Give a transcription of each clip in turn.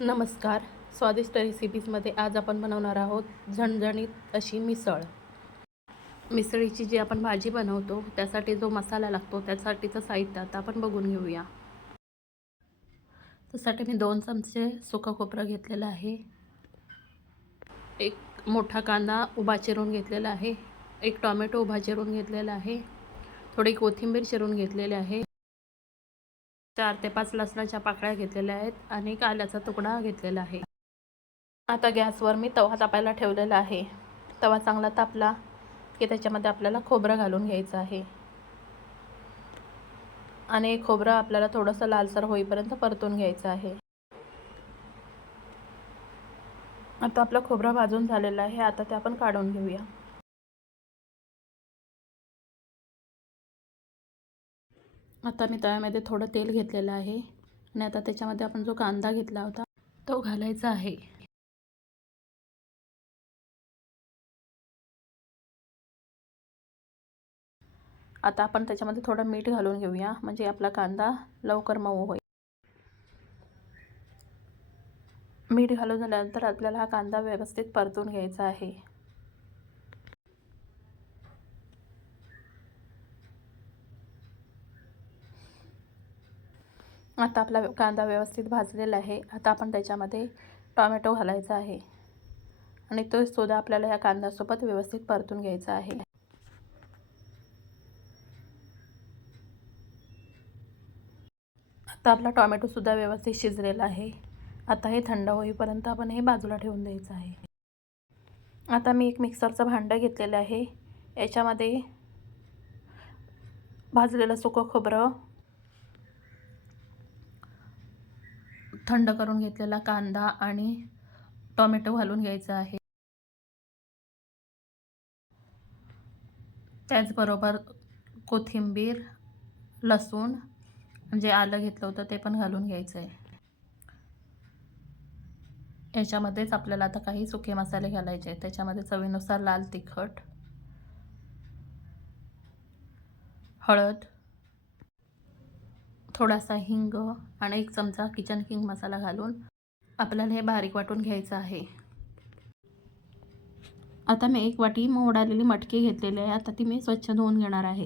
नमस्कार. स्वादिष्ट रेसिपीजमध्ये आज आपण बनवणार आहोत झणझणीत अशी मिसळ. मिसळीची जी आपण भाजी बनवतो त्यासाठी जो मसाला लागतो त्यासाठीचं साहित्य आता आपण बघून घेऊया. त्यासाठी मी 2 चमचे सुकं खोबरं घेतलेलं आहे. एक मोठा कांदा उभा चिरून घेतलेला आहे. एक टोमॅटो उभा चिरून घेतलेला आहे. थोडी कोथिंबीर चिरून घेतलेली आहे. 4 ते 5 लसणाच्या पाकळ्या घेतलेल्या आहेत आणि एक आल्याचा तुकडा घेतलेला आहे. आता गॅसवर मी तवा तापायला ठेवलेला आहे. तवा चांगला तापला की त्याच्यामध्ये आपल्याला खोबरं घालून घ्यायचं आहे आणि खोबरं आपल्याला थोडंसं लालसर होईपर्यंत परतून घ्यायचं आहे. आता आपलं खोबरं भाजून झालेलं आहे. आता ते आपण काढून घेऊया. आता मी तव्यामध्ये थोडं तेल घेतलेलं आहे आणि आता त्याच्यामध्ये आपण जो कांदा घेतला होता तो घालायचा आहे. आता आपण त्याच्यामध्ये थोडं मीठ घालून घेऊया म्हणजे आपला कांदा लवकर मऊ होईल. मीठ घालून झाल्यानंतर आपल्याला हा कांदा व्यवस्थित परतून घ्यायचा आहे. आता आपला कांदा व्यवस्थित भाजलेला आहे. आता आपण त्याच्यामध्ये टोमॅटो घालायचा आहे आणि तो सुद्धा आपल्याला या कांद्यासोबत व्यवस्थित परतून घ्यायचा आहे. आता आपला टोमॅटोसुद्धा व्यवस्थित शिजलेला आहे. आता हे थंड होईपर्यंत आपण हे बाजूला ठेवून द्यायचं आहे. आता मी एक मिक्सरचं भांडं घेतलेलं आहे. याच्यामध्ये भाजलेलं सुकं खोबरं, थंड करून घेतलेला कांदा आणि टोमॅटो घालून घ्यायचा आहे. त्याचबरोबर कोथिंबीर, लसूण म्हणजे आलं घेतलं होतं ते पण घालून घ्यायचं आहे. याच्यामध्येच आपल्याला आता काही सुके मसाले घालायचे आहेत. त्याच्यामध्ये चवीनुसार लाल तिखट, हळद, थोडासा हिंग आणि 1 चमचा किचन किंग मसाला घालून आपल्याला हे बारीक वाटून घ्यायचं आहे. आता मी 1 वाटी मोड आलेली मटकी घेतलेली आहे. आता ती मी स्वच्छ धुवून घेणार आहे.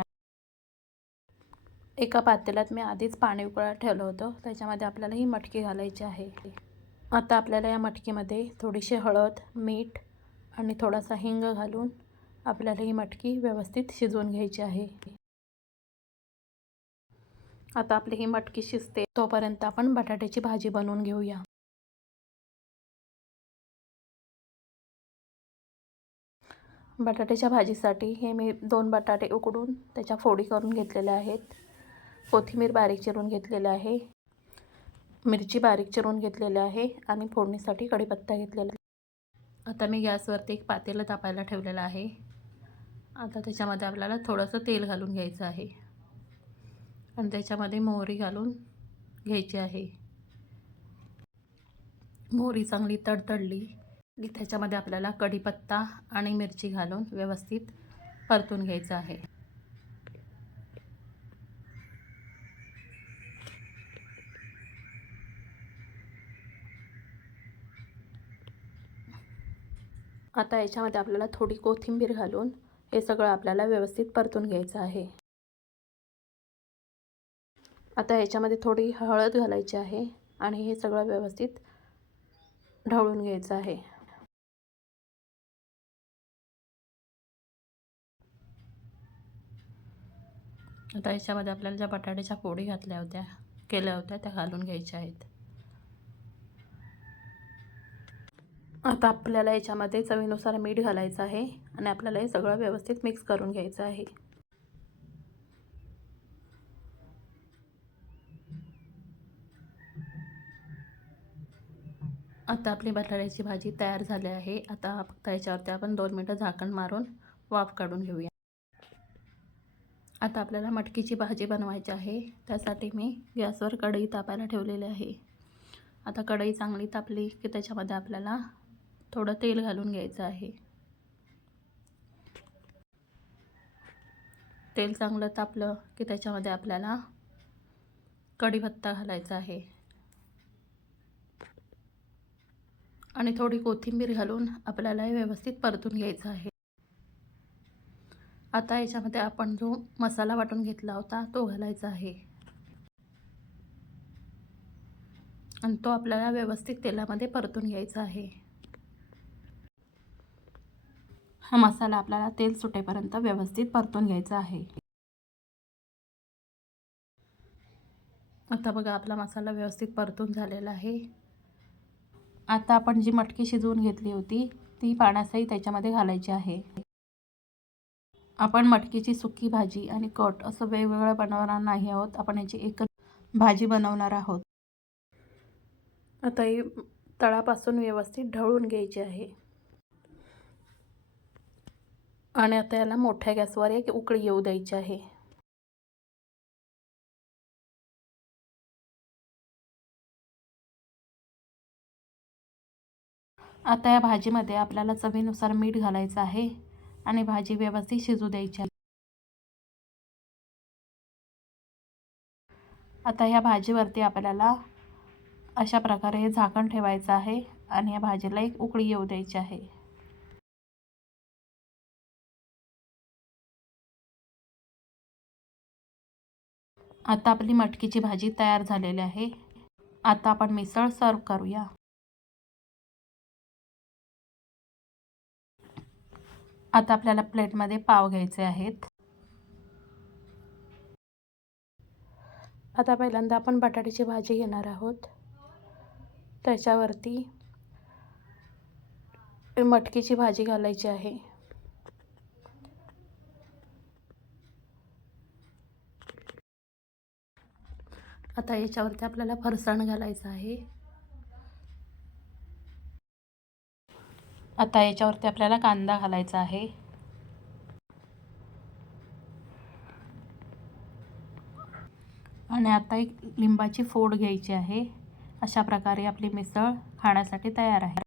एका पातेल्यात मी आधीच पाणी उकळत ठेवलं होतं. त्याच्यामध्ये आपल्याला ही मटकी घालायची आहे. आता आपल्याला या मटकीमध्ये थोडीशी हळद, मीठ आणि थोडासा हिंग घालून आपल्याला ही मटकी व्यवस्थित शिजवून घ्यायची आहे. आता आपली ही मटकी शिजते तोपर्यंत आपण बटाट्याची भाजी बनवून घेऊया. बटाट्याच्या भाजीसाठी हे मी 2 बटाटे उकडून त्याच्या फोडी करून घेतलेल्या आहेत. कोथिंबीर बारीक चिरून घेतलेली आहे. मिरची बारीक चिरून घेतलेली आहे आणि फोडणीसाठी कढीपत्ता घेतलेला आहे. आता मी गॅसवरती एक पातेलं तापायला ठेवलेलं आहे. आता त्याच्यामध्ये आपल्याला थोडंसं तेल घालून घ्यायचं आहे आणि त्याच्यामध्ये मोहरी घालून घ्यायची आहे. मोहरी चांगली तडतडली की त्याच्यामध्ये आपल्याला कढीपत्ता आणि मिरची घालून व्यवस्थित परतून घ्यायचं आहे. आता याच्यामध्ये आपल्याला थोडी कोथिंबीर घालून हे सगळं आपल्याला व्यवस्थित परतून घ्यायचं आहे. आता याच्यामध्ये थोडी हळद घालायची आहे आणि हे सगळं व्यवस्थित ढवळून घ्यायचं आहे. आता याच्यामध्ये आपल्याला ज्या बटाट्याच्या फोडी केल्या होत्या त्या घालून घ्यायच्या आहेत. आता आपल्याला याच्यामध्ये चवीनुसार मीठ घालायचं आहे आणि आपल्याला हे सगळं व्यवस्थित मिक्स करून घ्यायचं आहे. आता आपली बटाट्याची भाजी तयार झाली आहे. आता फक्त याच्यावरती आपण 2 मिनिटं झाकण मारून वाफ काढून घेऊया. आता आपल्याला मटकीची भाजी बनवायची आहे. त्यासाठी मी गॅसवर कढई तापायला ठेवलेली आहे. आता कढई चांगली तापली की त्याच्यामध्ये आपल्याला थोडं तेल घालून घ्यायचं आहे. तेल चांगलं तापलं की त्याच्यामध्ये आपल्याला कढीपत्ता घालायचा आहे. आणि थोडी कोथिंबीर घालून आपल्याला हे व्यवस्थित परतून घ्यायचं आहे. आता याच्यामध्ये आपण जो मसाला वाटून घेतला होता तो घालायचा आहे आणि तो आपल्याला व्यवस्थित तेलामध्ये परतून घ्यायचा आहे. हा मसाला आपल्याला तेल सुटेपर्यंत व्यवस्थित परतून घ्यायचा आहे. आता बघा आपला मसाला व्यवस्थित परतून झालेला आहे. आता आपण जी मटकी शिजवून घेतली होती ती पाण्यासही त्याच्यामध्ये घालायची आहे. आपण मटकीची सुकी भाजी आणि कट असं वेगवेगळं बनवणार नाही आहोत, आपण याची एकच भाजी बनवणार आहोत. आता ही तळापासून व्यवस्थित ढवळून घ्यायची आहे आणि आता याला मोठ्या गॅसवर एक उकळी येऊ द्यायची आहे. आता या भाजीमध्ये आपल्याला चवीनुसार मीठ घालायचं आहे आणि भाजी व्यवस्थित शिजू द्यायची आहे. आता या भाजीवरती आपल्याला अशा प्रकारे हे झाकण ठेवायचं आहे आणि या भाजीला एक उकळी येऊ द्यायची आहे. आता आपली मटकीची भाजी तयार झालेली आहे. आता आपण मिसळ सर्व करूया. आता आपल्याला प्लेटमध्ये पाव घ्यायचे आहेत. आता पहिल्यांदा आपण बटाट्याची भाजी घेणार आहोत. त्याच्यावरती मटकीची भाजी घालायची आहे. आता याच्यावरती आपल्याला फरसाण घालायचं आहे. आता याच्यावरती आपल्याला कांदा घालायचा आहे. आणि आता एक लिंबाची फोड घ्यायची आहे. अशा प्रकारे आपली मिसळ खाण्यासाठी तयार आहे.